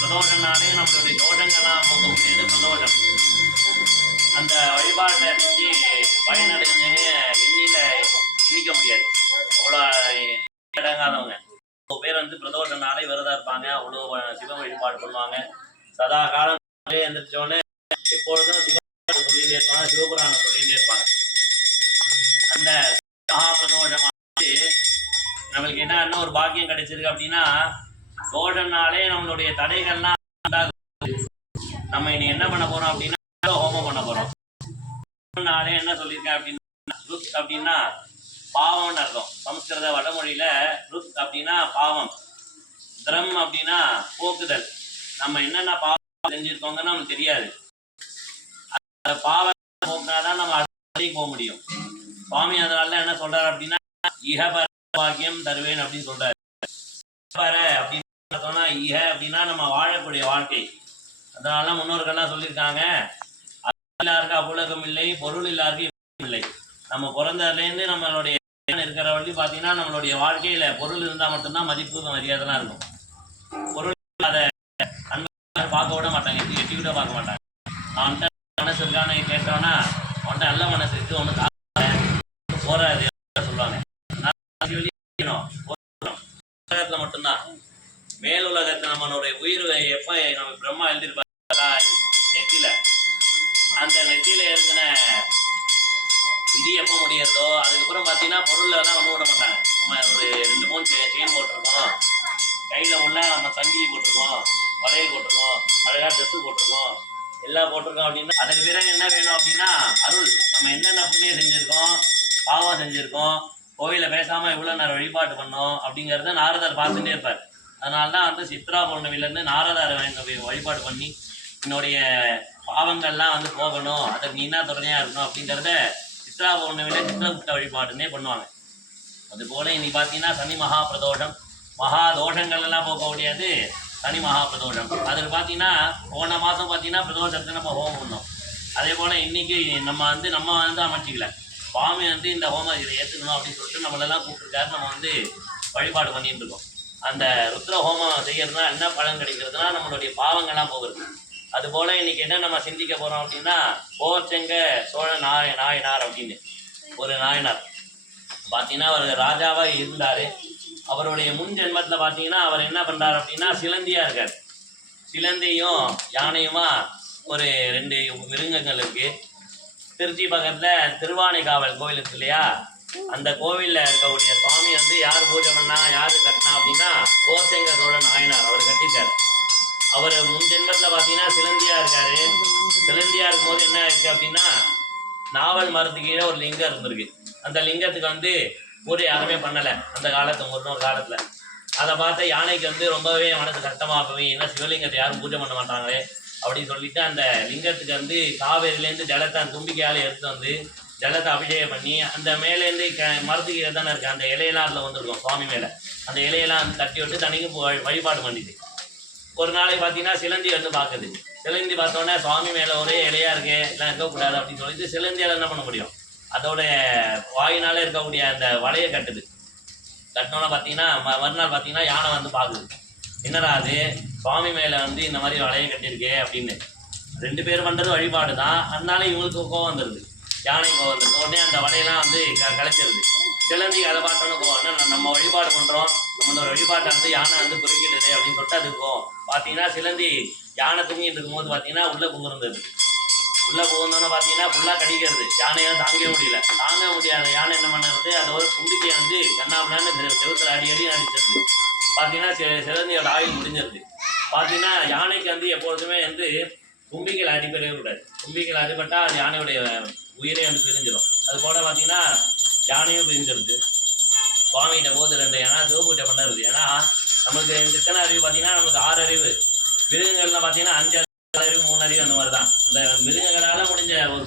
பிரதோஷம்னாலே நம்மளுடைய தோஷங்கள்லாம் முடியாது பிரதோஷம் அந்த வழிபாட்டை செஞ்சு பயனடைஞ்சவங்க எண்ணில எண்ணிக்க முடியாது. அவ்வளோ இடங்காதவங்க. அவ்வளோ பேர் வந்து பிரதோஷ நாளை விரதம் இருப்பாங்க. அவ்வளோ சிவ வழிபாடு பண்ணுவாங்க. சதா காலம் எந்திரிச்சோடனே எப்பொழுதும் சிவ சொல்லிகிட்டே இருப்பாங்க சிவபுராணம் சொல்லிகிட்டே இருப்பாங்க. அந்த மகா பிரதோஷம் வந்து நம்மளுக்கு என்ன ஒரு பாக்கியம் கிடைச்சிருக்கு அப்படின்னா தோஷம்னாலே நம்மளுடைய தடைகள்லாம் நம்ம இனி என்ன பண்ண போறோம் அப்படின்னா ஹோமம் பண்ண போறோம். நாளே என்ன சொல்லியிருக்கேன் அப்படின்னா ருத் அப்படின்னா பாவம்னு அர்த்தம். சமஸ்கிருத வடமொழியில ருத் அப்படின்னா பாவம். திரம் அப்படின்னா போக்குதல். நம்ம என்னென்ன பாவம் செஞ்சிருக்கோங்கன்னு நமக்கு தெரியாது. அந்த பாவம் போக்குனாதான் நம்ம அடுத்த போக முடியும். சுவாமி அதனால என்ன சொல்றாரு அப்படின்னா இகபர பாக்கியம் தருவேன் அப்படின்னு சொல்றாரு. அப்படின்னு சொன்னா ஈக அப்படின்னா நம்ம வாழக்கூடிய வாழ்க்கை. அதனால முன்னோர்கள்லாம் சொல்லியிருக்காங்க எல்லாருக்கும் அப்புலகம் இல்லை பொருள் எல்லாருக்கும் இல்லை. நம்ம பிறந்ததுலேருந்து நம்மளுடைய இருக்கிற வரைக்கும் பார்த்தீங்கன்னா நம்மளுடைய வாழ்க்கையில பொருள் இருந்தால் மட்டும்தான் மதிப்பு மரியாதைலாம் இருக்கும். பொருள் இல்லாத அன்பை பார்க்க விட மாட்டாங்க எட்டி எட்டி விட பார்க்க மாட்டாங்க. அவன்கிட்ட மனசு இருக்கான்னு கேட்டோன்னா அவன்கிட்ட நல்ல மனசு இருக்கு ஒன்று போறாது சொல்லுவாங்க நான் வெளியே இருக்கணும், போகணும். உலகத்துல மட்டும்தான் மேல் உலகத்தில் நம்மளுடைய உயிர் எப்ப நம்ம பிரம்மா எழுதிருப்பாங்க நெத்தியில. அந்த நெத்தியில எழுதின விதி எப்போ முடியறதோ அதுக்கப்புறம் பார்த்தீங்கன்னா பொருள் எல்லாம் ஒன்று விட மாட்டாங்க. நம்ம ஒரு ரெண்டு மூணு செயின் போட்டிருக்கோம். கையில் உள்ள நம்ம சங்கிலி போட்டிருக்கோம். வளையல் போட்டிருக்கோம். அழகாக ட்ரெஸ்ஸு போட்டிருக்கோம். எல்லாம் போட்டிருக்கோம் அப்படின்னா அதுக்கு பிறகு என்ன வேணும் அப்படின்னா அருள். நம்ம என்னென்ன புண்ணியம் செஞ்சுருக்கோம் பாவம் செஞ்சுருக்கோம் கோவிலில் பேசாமல் இவ்வளோ நேரம் வழிபாட்டு பண்ணோம் அப்படிங்கிறத நாரதர் பார்த்துட்டே இருப்பார். அதனால தான் வந்து சித்ரா பௌர்ணமிலேருந்து நாரதர் வழிபாடு பண்ணி என்னுடைய பாவங்கள்லாம் வந்து போகணும் அதற்கு நீ என்ன துணையாக இருக்கணும் அப்படிங்கிறத சித்ரா பௌர்ணமியில் சித்திரகுப்த வழிபாடுன்னே பண்ணுவாங்க. அதுபோல் இன்னைக்கு பார்த்தீங்கன்னா சனி மகா பிரதோஷம். மகா தோஷங்கள் எல்லாம் போகக்கூடியது சனி மகா பிரதோஷம். அதில் பார்த்தீங்கன்னா போன மாதம் பார்த்தீங்கன்னா பிரதோஷத்தை நம்ம ஹோமம் பண்ணோம். அதே போல் இன்னைக்கு நம்ம வந்து நம்ம வந்து அமைச்சிக்கல. சுவாமி வந்து இந்த ஹோமம் இதை ஏற்றுக்கணும் அப்படின்னு சொல்லிட்டு நம்மளெல்லாம் கூப்பிட்டுருக்காரு. நம்ம வந்து வழிபாடு பண்ணிட்டு இருக்கோம். அந்த ருத்ர ஹோமம் செய்யறதுனா என்ன பலன் கிடைக்கிறதுனா நம்மளுடைய பாவங்கள்லாம் போகிறது. அதுபோல் இன்னைக்கு என்ன நம்ம சிந்திக்க போகிறோம் அப்படின்னா போர்ச்செங்க சோழ நாய நாயனார் அப்படின்னு. ஒரு நாயனார். பார்த்தீங்கன்னா அவர் ராஜாவாக இருந்தார். அவருடைய முன் ஜென்மத்தில் பார்த்தீங்கன்னா அவர் என்ன பண்ணுறார் அப்படின்னா சிலந்தியாக இருக்கார். சிலந்தியும் யானையுமா ஒரு ரெண்டு மிருகங்கள் இருக்கு. திருச்சி பக்கத்தில் திருவானைக்காவல் கோயில் இருக்கு இல்லையா? அந்த கோவிலில் இருக்கக்கூடிய சுவாமி வந்து யார் பூஜை பண்ணா யார் கட்டினா அப்படின்னா கோத்தெங்க சோழன் நாயனார் அவர் கட்டிட்டார் அவர் முன் ஜென்மத்தில் பார்த்தீங்கன்னா சிலந்தியா இருக்காரு. சிலந்தியா இருக்கும்போது என்ன இருக்கு அப்படின்னா நாவல் மரத்துக்கு கீழே ஒரு லிங்கம் இருந்திருக்கு. அந்த லிங்கத்துக்கு வந்து பூஜை யாருமே பண்ணலை. அந்த காலத்து முன்னொரு காலத்தில். அதை பார்த்த யானைக்கு வந்து ரொம்பவே மனசு கஷ்டமாகவே ஏன்னா சிவலிங்கத்தை யாரும் பூஜை பண்ண மாட்டாங்களே அப்படின்னு சொல்லிட்டு அந்த லிங்கத்துக்கு வந்து காவேரியிலேருந்து ஜலத்தை தும்பிக்கையால் எடுத்து வந்து ஜலத்தை அபிஷேகம் பண்ணி அந்த மேலேருந்து க மரத்துக்கு கீழே தானே இருக்குது அந்த இலையெல்லாம் அதில் வந்திருக்கும் சுவாமி மேலே. அந்த இலையெல்லாம் தட்டி விட்டு தனிக்கு வழி- வழிபாடு பண்ணிது ஒரு நாளைக்கு பார்த்தீங்கன்னா சிலந்தி வந்து பார்க்குது சிலந்தி பார்த்தோன்னே சுவாமி மேலே ஒரே இலையாக இருக்கு எல்லாம் இருக்கக்கூடாது அப்படின்னு சொல்லிட்டு சிலந்தியால் என்ன பண்ண முடியும்? அதோட வாயினாலே இருக்கக்கூடிய அந்த வலையை கட்டுது. கட்டினோன்னா பார்த்தீங்கன்னா ம- மறுநாள் பார்த்தீங்கன்னா யானை வந்து பார்க்குது என்னடா அது? சுவாமி மேலே வந்து இந்த மாதிரி வலையை கட்டியிருக்கே அப்படின்னு. ரெண்டு பேர் பண்ணுறது வழிபாடு தான் அதனால இவங்களுக்கு கோவம் வந்துடுது யானை கோவம் உடனே அந்த வலையெல்லாம் வந்து க கலைச்சிருது சிலந்தி அதை பார்த்தோன்னு போவோம் நம்ம வழிபாடு பண்ணுறோம் நம்மளோட வழிபாட்டை வந்து யானை வந்து குறுக்கிடுது அப்படின்னு சொல்லிட்டு அது போவோம் பார்த்தீங்கன்னா சிலந்தி யானை தூங்கிட்டு இருக்கும்போது பார்த்தீங்கன்னா உள்ளே புகுந்தது உள்ள புகுந்தோன்னு பார்த்தீங்கன்னா ஃபுல்லாக கடிக்கிறது. யானையால் தாங்கவே முடியல. தாங்க முடியாத யானை என்ன பண்ணுறது? அதை ஒரு தும்பிக்கை வந்து கண்ணாமலான்னு செவத்தில் அடி அடி அடிச்சிருது. பார்த்தீங்கன்னா சிலந்தியோட ஆயுள் முடிஞ்சிருது. பார்த்தீங்கன்னா யானைக்கு வந்து எப்பொழுதுமே வந்து தும்பிக்கையில் அடிபடவே கூடாது. தும்பிக்கையில் அடிபட்டால் அது யானையுடைய உயிரே வந்து பிரிஞ்சிடும் அது போல பார்த்தீங்கன்னா யானையும் பிரிஞ்சிருது. சுவாமிகிட்ட போது ரெண்டு ஏன்னா சிவபூஜை பண்ணுறது. ஏன்னா நமக்கு இந்த இத்தனை அறிவு பார்த்தீங்கன்னா நமக்கு ஆறு அறிவு. மிருகங்கள்ல பார்த்தீங்கன்னா அஞ்சு அறிவு மூணு அறிவு அந்த மாதிரி தான் அந்த மிருகங்களால் முடிஞ்ச ஒரு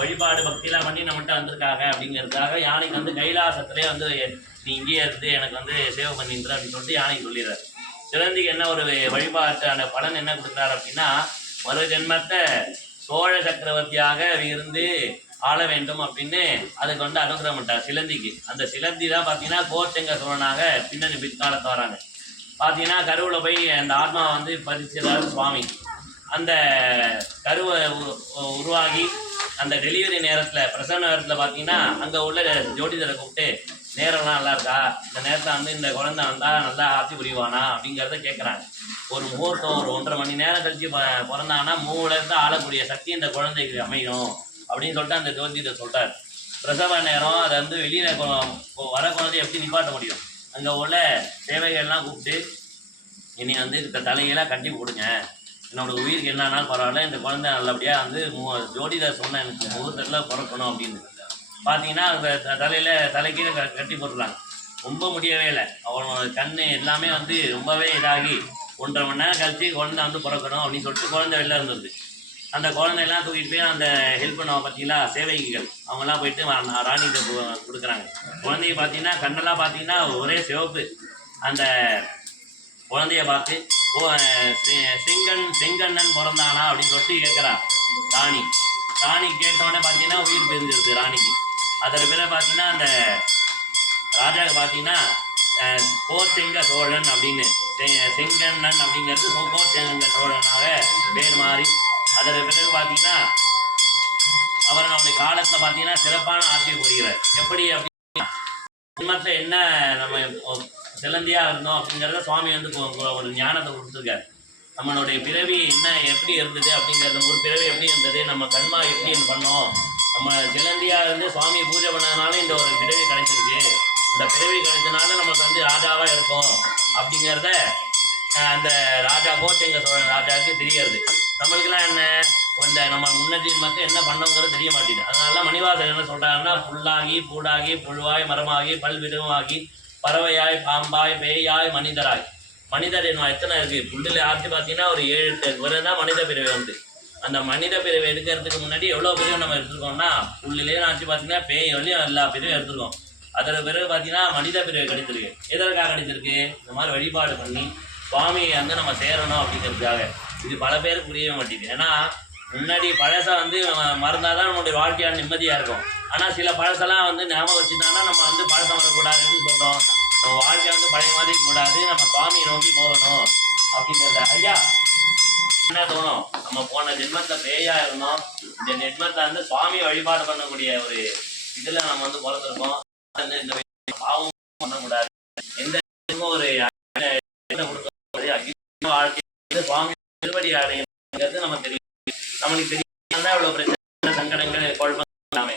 வழிபாடு பக்திலாம் பண்ணி நம்மகிட்ட வந்திருக்காங்க அப்படிங்கிறதுக்காக யானைக்கு வந்து கைலாசத்திலே வந்து நீ இங்கேயே இருந்து எனக்கு வந்து சேவை பண்ணின்ற அப்படின்னு சொல்லிட்டு யானைக்கு சொல்லிடுறாரு. சிலந்திக்கு என்ன ஒரு வழிபாட்டு அந்த பலன் என்ன கொடுக்குறாரு அப்படின்னா மறு ஜென்மத்தை சோழ சக்கரவர்த்தியாக இருந்து ஆள வேண்டும் அப்படின்னு அதுக்கு வந்து அனுகிரகம் பண்ணிட்டார் சிலந்திக்கு. அந்த சிலந்தி தான் பார்த்தீங்கன்னா கோச்செங்க சோழனாக பின்னணி பிற்காலத்து வராங்க. பார்த்தீங்கன்னா கருவில் போய் அந்த ஆத்மா வந்து பதிச்சிருந்தாரு சுவாமி. அந்த கருவை உருவாகி அந்த டெலிவரி நேரத்தில் பிரசவ நேரத்தில் பார்த்தீங்கன்னா அங்கே உள்ள ஜோடிதரை கூப்பிட்டு நேரம்லாம் நல்லா இருக்கா? இந்த நேரத்தில் வந்து இந்த குழந்தை வந்தால் நல்லா ஆட்சி புரிவானா? அப்படிங்கிறத கேட்குறாங்க ஒரு முகூர்த்தம் ஒரு ஒன்றரை மணி நேரம் கழிச்சு பிறந்தாங்கன்னா மூணுலேருந்து ஆளக்கூடிய சக்தி இந்த குழந்தைக்கு அமையும். அப்படின்னு சொல்லிட்டு அந்த ஜோதிடர் சொல்கிறார் பிரசவ நேரம் அதை வந்து வெளியில் வர குழந்தைய எப்படி நிப்பாட்ட முடியும்? அங்கே உள்ள சேவைகள்லாம் கூப்பிட்டு இனி வந்து இந்த தலையெல்லாம் கட்டி போடுங்க. என்னோட உயிருக்கு என்ன ஆனாலும் பரவாயில்ல இந்த குழந்தை நல்லபடியாக வந்து மு- ஜோடிடர் சொன்ன எனக்கு முகூர்த்தத்தில் பிறக்கணும் அப்படின்னு. பார்த்தீங்கன்னா அந்த தலையில் தலைக்கீழே க கட்டி போட்டுருக்காங்க. ரொம்ப முடியவே இல்லை. அவனோட கண் எல்லாமே வந்து ரொம்பவே இதாகி ஒன்றரை மணி நேரம் கழிச்சு குழந்தை வந்து பிறக்கணும் அப்படின்னு சொல்லிட்டு குழந்தை வெளில இருந்தது. அந்த குழந்தையெல்லாம் தூக்கிட்டு போய் அந்த ஹெல்ப் பண்ணுவாங்க பார்த்தீங்களா? சேவைகள். அவங்கெல்லாம் போயிட்டு ராணிகிட்ட கொடுக்குறாங்க. குழந்தைய பார்த்தீங்கன்னா கண்ணெல்லாம் பார்த்தீங்கன்னா ஒரே சிவப்பு. அந்த குழந்தைய பார்த்து ஓ சி- சிங்கன் செங்கண்ணன் பிறந்தானா? அப்படின்னு சொல்லிட்டு கேட்குறா ராணி. ராணி கேட்டோடனே பார்த்தீங்கன்னா உயிர் பிரிஞ்சிருக்கு ராணிக்கு. அதில் பிறகு பார்த்தீங்கன்னா அந்த ராஜாவுக்கு பார்த்தீங்கன்னா போர் செங்க சோழன் அப்படின்னு. செ- செங்கண்ணன் அப்படிங்கிறது போர் செங்க சோழனாக பேர் மாறி அதன் பிறகு பார்த்தீங்கன்னா அவர் நம்முடைய காலத்தில் பார்த்தீங்கன்னா சிறப்பான ஆட்சியை புரிகிறார். எப்படி அப்படின்னா ஜென்மத்தில் என்ன நம்ம சிலந்தியாக இருந்தோம் அப்படிங்கிறத சுவாமி வந்து ஒரு ஞானத்தை கொடுத்துருக்காரு. நம்மளுடைய பிறவி என்ன எப்படி இருந்தது அப்படிங்கிறது ஒரு பிறவி எப்படி இருந்தது நம்ம கண்மா எப்படி பண்ணோம் நம்ம சிலந்தியாக இருந்து சுவாமியை பூஜை பண்ணதுனால இந்த ஒரு பிறவி கிடைச்சிருக்கு. இந்த பிறவி கிடைச்சனால நமக்கு வந்து ராஜாவாக இருக்கும் அப்படிங்கிறத அந்த ராஜா கோச்சங்க சோழன் ராஜாவுக்கு தெரியாது நம்ம மக்கள் என்ன பண்ணோங்கிறது தெரிய மாட்டேங்குது. அதனால மணிவாசகர் என்ன சொல்கிறாங்கன்னா புல்லாகி பூடாகி புழுவாய் மரமாகி பல்விடமாகி பறவையாய் பாம்பாய் பேயாய் மனிதராய். மனிதர் என்ன எத்தனை இருக்குது புல்லில் ஆர்த்தி பார்த்தீங்கன்னா ஒரு ஏழு எட்டு பிறகு தான் மனித பிறவை வந்து. அந்த மனித பிறவை எடுக்கிறதுக்கு முன்னாடி எவ்வளோ பிரிவு நம்ம எடுத்துருக்கோம்னா புல்லிலே ஆச்சு பார்த்தீங்கன்னா பேய் வழியும் எல்லா பிரிவும் எடுத்துருக்கோம். அதில் பிறகு பார்த்தீங்கன்னா மனித பிரிவு கிடைச்சிருக்கு எதற்காக கிடைச்சிருக்கு இந்த மாதிரி வழிபாடு பண்ணி சுவாமியை வந்து நம்ம சேரணும் அப்படிங்கிறதுக்காக. இது பல பேருக்கு புரியவே மாட்டேங்குது. ஏன்னா முன்னாடி பழசை வந்து மறந்தால் தான் நம்மளுடைய வாழ்க்கையான நிம்மதியாக இருக்கும். ஆனால் சில பழசெல்லாம் வந்து ஞாபகம் வச்சுருந்தாங்கன்னா நம்ம வந்து பழசம் வரக்கூடாதுன்னு சொல்கிறோம் நம்ம வாழ்க்கை வந்து பழைய மாதிரி கூடாது நம்ம சுவாமியை நோக்கி போகணும் அப்படிங்கிறத. ஐயா என்ன தோணும்? நம்ம போன ஜென்மத்தில் பேயா இருந்தோம். இந்த ஜென்மத்தில் வந்து சுவாமியை வழிபாடு பண்ணக்கூடிய ஒரு இதில் நம்ம வந்து பிறந்திருக்கோம். வந்து இந்த பாவம் பண்ணக்கூடாது. எந்த ஒரு என்ன வாழ்க்கை வந்து சுவாமி திருவடி அடையணுங்கிறது நமக்கு தெரியும். நம்மளுக்கு தெரியும். தான் இவ்வளோ பிரச்சனை. சங்கடங்கள் குழப்பங்கள் எல்லாமே.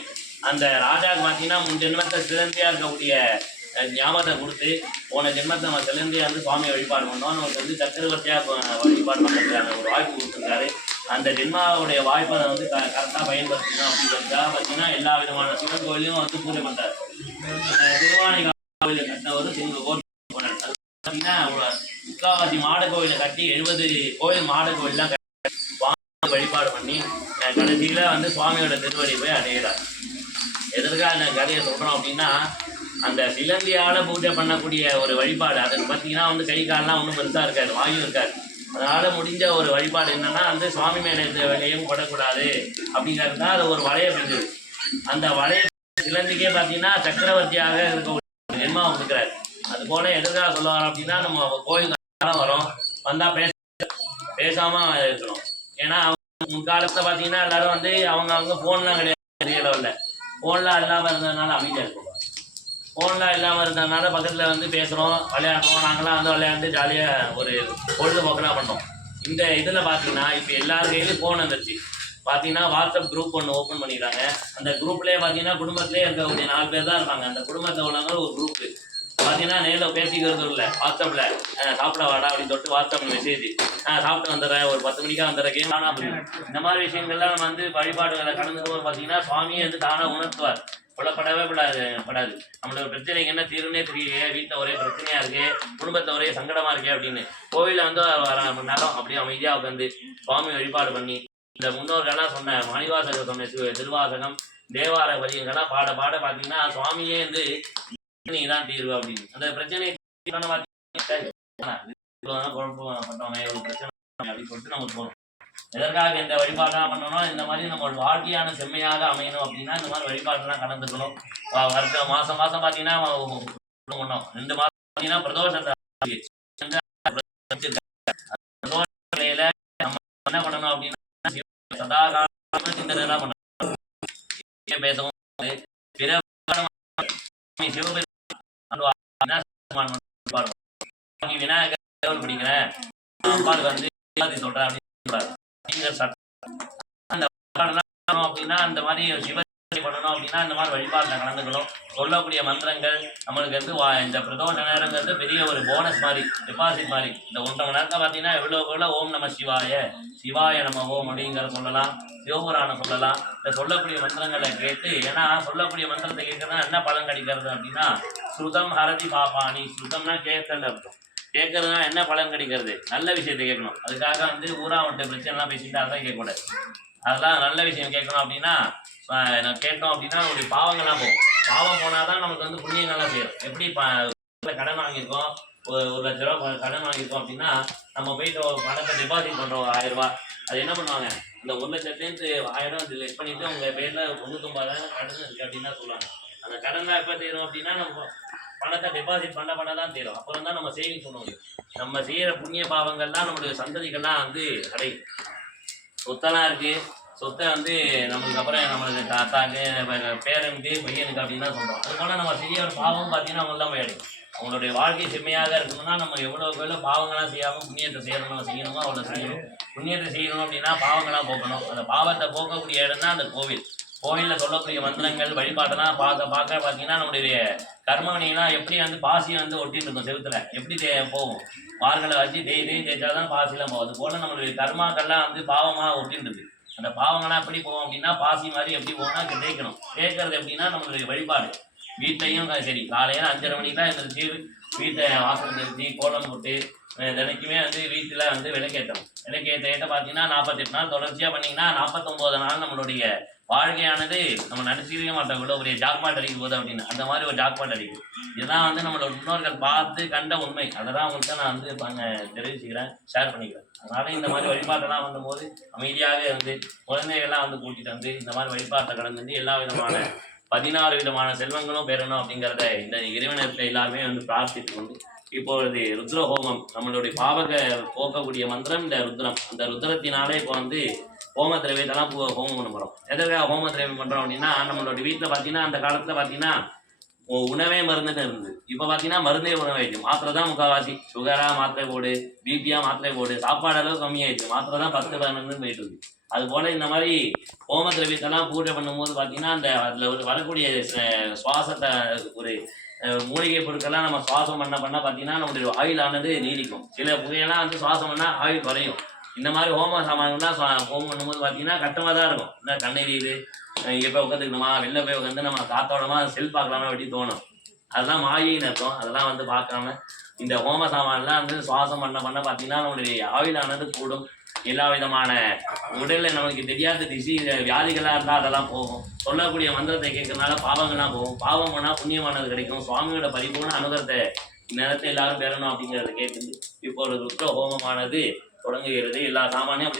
அந்த ராஜாவுக்கு பார்த்தீங்கன்னா முன் ஜென்மத்தை சிறந்தியாக இருக்கக்கூடிய ஞாபகத்தை கொடுத்து போன ஜென்மத்தை நம்ம சிலந்தியாக வந்து சுவாமியை வழிபாடு பண்ணோம். நமக்கு வந்து சக்கரவர்த்தியாக வழிபாடு பண்ணுறதுக்கான ஒரு வாய்ப்பு கொடுத்துருக்காரு அந்த ஜென்மாவுடைய வாய்ப்பை அதை வந்து கரெக்டாக பயன்படுத்தணும் அப்படிங்கிறதுக்காக பார்த்தீங்கன்னா எல்லா விதமான சிவன் கோயிலையும் வந்து பூஜை பண்ணுறாரு திருவாணி கோயிலை கட்டினவர் சிவங்க கோட்டை போனார். அது பார்த்தீங்கன்னா முக்காவாசி மாட கோயிலை கட்டி எழுபது கோயில் மாட கோயில்லாம் கட்டி வழிபாடு பண்ணி கடைசியில் வந்து சுவாமியோட திருவடி போய் அடையிறார். எதற்காக அந்த கதையை சொல்கிறோம் அப்படின்னா அந்த சிலந்தியால் பூஜை பண்ணக்கூடிய ஒரு வழிபாடு. அதுக்கு பார்த்தீங்கன்னா வந்து கை கால்லாம் ஒன்றும் பெருசாக இருக்காது வாயு இருக்காது. அதனால் முடிஞ்ச ஒரு வழிபாடு என்னென்னா வந்து சுவாமி மேலே இருந்த வேலையும் போடக்கூடாது அப்படிங்கிறது தான் அது ஒரு வளைய பிரிஞ்சது. அந்த வளைய சிலந்திக்கே பார்த்தீங்கன்னா சக்கரவர்த்தியாக இருக்க ஒரு ஜென்மாவை கொடுக்குறாரு அது போல எதற்காக சொல்லுவார் அப்படின்னா நம்ம கோயில் வரோம். வந்தால் பேச பேசாமல் இருக்கணும். ஏன்னா அவங்க பார்த்தீங்கன்னா எல்லாரும் வந்து அவங்க அவங்க ஃபோன்லாம் கிடையாது. பெரிய லெவலில் ஃபோன்லாம் இல்லாமல் இருந்ததுனால அமைதியாக இருக்கும் ஃபோன்லாம் இல்லாமல் இருந்ததுனால பக்கத்தில் வந்து பேசுகிறோம் விளையாடுறோம். நாங்களாம் வந்து விளையாண்டு ஜாலியாக ஒரு பொழுதுபோக்கெல்லாம் பண்ணோம். இந்த இதில் பார்த்தீங்கன்னா இப்போ எல்லார் கையிலையும் ஃபோன் வந்துருச்சு. பார்த்தீங்கன்னா வாட்ஸ்அப் குரூப் ஒன்று ஓப்பன் பண்ணிக்கிறாங்க. அந்த குரூப்லேயே பார்த்தீங்கன்னா குடும்பத்திலே இருக்கக்கூடிய நாலு பேர் தான் இருப்பாங்க. அந்த குடும்பத்தில் உள்ளவங்க ஒரு குரூப்பு பார்த்தீங்கன்னா நேரில் பேசிக்கிறது இல்லை. வாட்ஸ்அப்பில் சாப்பிட வாடா அப்படின்னு சொல்லிட்டு வாட்ஸ்அப் மெசேஜ் நான் சாப்பிட்டு வந்துடுறேன். ஒரு பத்து மணிக்கா வந்துடுறேன். கேம் தானா புரியும் இந்த மாதிரி விஷயங்கள்லாம் நம்ம வந்து வழிபாடுகளை கடந்து போது பார்த்தீங்கன்னா சுவாமியை வந்து தானாக உணர்த்துவார். கொல்லப்படவே படாது படாது. நம்மளோட பிரச்சனைக்கு என்ன தீர்வுனே தெரியலையே. வீட்டில் ஒரே பிரச்சனையா இருக்கே குடும்பத்தை ஒரே சங்கடமா இருக்கே அப்படின்னு. கோவிலில் வந்து ஒரு அரை மணி நேரம் அப்படியே அமைதியாக உட்காந்து சுவாமி வழிபாடு பண்ணி இந்த முன்னோர்கள்லாம் சொன்ன மணிவாசகம் சொன்ன திருவாசகம் தேவார பதியங்கள்லாம் பாட பாட பார்த்தீங்கன்னா சுவாமியே வந்து தான் தீர்வு அப்படின்னு. அந்த பிரச்சனை தீர்வுன்னு பார்த்தீங்கன்னா பிரச்சனை அப்படின்னு சொல்லிட்டு நமக்கு தோணும் எதற்காக இந்த வழிபாடெல்லாம் பண்ணணும்? இந்த மாதிரி நம்ம வாழ்க்கையான செம்மையாக அமையணும் அப்படின்னா இந்த மாதிரி வழிபாடெல்லாம் கலந்துக்கணும். வ- வருஷம் மாசம் மாசம் பார்த்தீங்கன்னா பண்ணணும் ரெண்டு மாசம் பார்த்தீங்கன்னா பிரதோஷத்தை வச்சிருக்காங்க. நம்ம என்ன பண்ணணும் அப்படின்னா சதா காலமா சிந்தனை தான் பண்ணணும். பேசவும் பிற சாமி சிவபெருமான் அந்த என்ன சமான் வந்து பாருங்க. நீ விநாயகர் கடவுள் வந்து சொல்றேன் அப்படின்னு சொல்றாரு. நீங்க அந்த அப்படின்னா அந்த மாதிரி சிவ பண்ணணும் அப்படின்னா இந்த மாதிரி வழிபாட்டில் கலந்துக்கணும். சொல்லக்கூடிய மந்திரங்கள் நம்மளுக்கு வந்து வா- இந்த பிரதோஷ நேரங்கிறது பெரிய ஒரு போனஸ் மாதிரி டெபாசிட் மாதிரி. இந்த ஒன்றரை மணி நேரத்தில் பார்த்தீங்கன்னா எவ்வளோ எவ்வளோ ஓம் நம சிவாய சிவாய நம ஓம் அப்படிங்கிற சொல்லலாம் சிவபுராணம் சொல்லலாம். இந்த சொல்லக்கூடிய மந்திரங்களை கேட்டு ஏன்னா சொல்லக்கூடிய மந்திரத்தை கேட்கறதா என்ன பலன் கிடைக்கிறது அப்படின்னா ஸ்ருதம் ஹரதி பாபாணி. ஸ்ருதம்னா கேட்கல அர்த்தம். கேட்கறதுனா என்ன பலன் கிடைக்கிறது? நல்ல விஷயத்தை கேட்கணும். அதுக்காக வந்து ஊரா விட்டு பிரச்சனைலாம் பேசிட்டு அதான் கேட்கக்கூடாது. அதெல்லாம் நல்ல விஷயம் கேட்கணும் அப்படின்னா நான் கேட்டோம் அப்படின்னா நம்மளுடைய பாவங்கள்லாம் போகும். பாவம் போனாதான் நமக்கு வந்து புண்ணியங்கள்லாம் செய்யும் எப்படி கடன் வாங்கியிருக்கோம் ஒரு ஒரு லட்ச ரூபா கடன் வாங்கியிருக்கோம் அப்படின்னா நம்ம போயிட்டு ஒரு பணத்தை டெபாசிட் பண்ணுறோம் ஆயிரம் ரூபாய் அது என்ன பண்ணுவாங்க? இந்த ஒரு லட்சத்துலேருந்து ஆயிரம் ரூபா லெஸ் பண்ணிட்டு உங்க பேர்ல தொண்ணூத்தொம்பதாயிரம் கடன் இருக்கு அப்படின்னு தான் சொல்லுவாங்க. அந்த கடன் தான் எப்போ தீரும் அப்படின்னா நம்ம பணத்தை டெபாசிட் பண்ண பண்ண தான் தீரும். அப்புறம் தான் நம்ம சேவிங்ஸ் பண்ண நம்ம செய்யற புண்ணிய பாவங்கள்லாம் நம்மளுடைய சந்ததிகள்லாம் வந்து அடையும். சொத்தெல்லாம் இருக்கு. சொத்தை வந்து நம்மளுக்கு அப்புறம் நம்மளுக்கு தாத்தாக்கு பேரனுக்கு பையனுக்கு அப்படின்னு தான் சொல்கிறோம் அதுக்கான நம்ம செய்ய ஒரு பாவம் பார்த்தீங்கன்னா அவங்க தான் போயிடும் அவங்களுடைய வாழ்க்கை செம்மையாக இருக்கணும்னா நம்ம எவ்வளோ எவ்வளோ பாவங்களாம் செய்யாமல் புண்ணியத்தை செய்யணும் செய்யணுமோ அவ்வளோ செய்யணும். புண்ணியத்தை செய்யணும் அப்படின்னா பாவங்களாக போக்கணும். அந்த பாவத்தை போக்கக்கூடிய இடம் தான் அந்த கோவில். கோவிலில் சொல்லக்கூடிய மந்திரங்கள் வழிபாட்டெல்லாம் பார்க்க பார்க்க பார்த்தீங்கன்னா நம்மளுடைய கர்மவனிலாம் எப்படி வந்து பாசி வந்து ஒட்டிட்டு இருக்கும் செவத்தில். எப்படி தே போகும்? வார்களை வச்சு தேய் தேய் தேய்ச்சாதான் பாசிலாம் போகும். அது போல் நம்மளுடைய கர்மாக்கள்லாம் வந்து பாவமாக ஒட்டின்றது அந்த பாவங்களாம் எப்படி போகும் அப்படின்னா பாசி மாதிரி எப்படி போகணும்னா இங்க தேய்க்கணும் தேய்க்கிறது எப்படின்னா நம்மளுடைய வழிபாடு. வீட்டையும் சரி காலையில் அஞ்சரை மணிக்கு தான் எழுந்திரிச்சு வீட்டை வாசல் நிறுத்தி கோலம் போட்டு தினைக்குமே வந்து வீட்டில் வந்து விளக்கேற்றணும் விளக்கேற்ற ஏற்ற பார்த்தீங்கன்னா நாற்பத்தெட்டு நாள். தொடர்ச்சியாக பண்ணிங்கன்னா நாற்பத்தொம்போது நாள் நம்மளுடைய வாழ்க்கையானது நம்ம நினச்சிக்கவே மாட்டோம். இவ்வளோ பெரிய ஜாக்பாட் அடிக்கும் போது அப்படின்னு. அந்த மாதிரி ஒரு ஜாக்பாட் அடிக்கும். இதுதான் வந்து நம்மளோட முன்னோர்கள் பார்த்து கண்ட உண்மை. அதை தான் உங்கள்கிட்ட நான் வந்து பாங்க தெரிவிச்சுக்கிறேன் ஷேர் பண்ணிக்கிறேன். அதனால இந்த மாதிரி வழிபாட்டெல்லாம் வந்தபோது அமைதியாகவே வந்து குழந்தைகள்லாம் வந்து கூட்டிட்டு வந்து இந்த மாதிரி வழிபாட்டை கடந்து வந்து எல்லா விதமான பதினாறு விதமான செல்வங்களும் பெறணும் அப்படிங்கிறத இந்த இறைவனத்தில் எல்லாருமே வந்து பிரார்த்தித்து கொண்டு இப்பொழுது ருத்ர ஹோமம் நம்மளுடைய பாவக போக்கக்கூடிய மந்திரம் இந்த ருத்ரம். அந்த ருத்ரத்தினாலே இப்போ வந்து ஹோம திரவியத்தெல்லாம் ஹோமம் பண்ண போகிறோம் எதற்காக ஹோம திரவியம் பண்ணுறோம் அப்படின்னா நம்மளுடைய வீட்டில் பார்த்தீங்கன்னா அந்த காலத்தில் பார்த்தீங்கன்னா உணவே மருந்துன்னு இருந்தது. இப்போ பார்த்தீங்கன்னா மருந்தே உணவாயிடுச்சு. மாத்திரை தான் முக்கால்வாசி. சுகரா மாத்திரை போடு பிபியா மாத்திரை போடு சாப்பாடு அளவு கம்மியாயிடுச்சு. மாத்திரை தான் பத்து பதினொன்று போயிட்டு இருக்கு. அது போல இந்த மாதிரி ஹோம திரவியத்தெல்லாம் பூஜை பண்ணும்போது பார்த்தீங்கன்னா அந்த அதில் ஒரு வரக்கூடிய சுவாசத்தை ஒரு மூலிகை பொருட்கள்லாம் நம்ம சுவாசம் பண்ண பண்ண பார்த்தீங்கன்னா நம்மளுடைய ஆயுளானது நீடிக்கும். சில புகையெல்லாம் வந்து சுவாசம் பண்ணால் ஆயுள் குறையும். இந்த மாதிரி ஹோம சாமான்லாம் ஹோம் ஹோமம் பண்ணும்போது பார்த்தீங்கன்னா கட்டமாக தான் இருக்கும். இந்த இது இங்கே போய் உட்காந்துக்கணுமா வெளில போய் உட்காந்து நம்ம காத்தோடமா செல் பார்க்கலாமா அப்படி தோணும். அதெல்லாம் மாயின்னு அர்த்தம். அதெல்லாம் வந்து பார்க்காம இந்த ஹோம சாமான்லாம் வந்து சுவாசம் பண்ண பண்ண பார்த்தீங்கன்னா நம்மளுடைய ஆவிலானது கூடும். எல்லா விதமான உடலில் நமக்கு தெரியாத திசி வியாதிகளாக இருந்தால் அதெல்லாம் போகும். சொல்லக்கூடிய மந்திரத்தை கேட்கறதுனால பாவங்கள்லாம் போகும். பாவம் போனால் புண்ணியமானது கிடைக்கும். சுவாமியோட பரிபூர்ண அனுகரத்தை நேரத்தை எல்லாரும் பெறணும் அப்படிங்கிறத கேட்டு இப்போ ஒரு ருத்ர ஹோமமானது தொடங்குகிறது. எல்லா சாமானியம்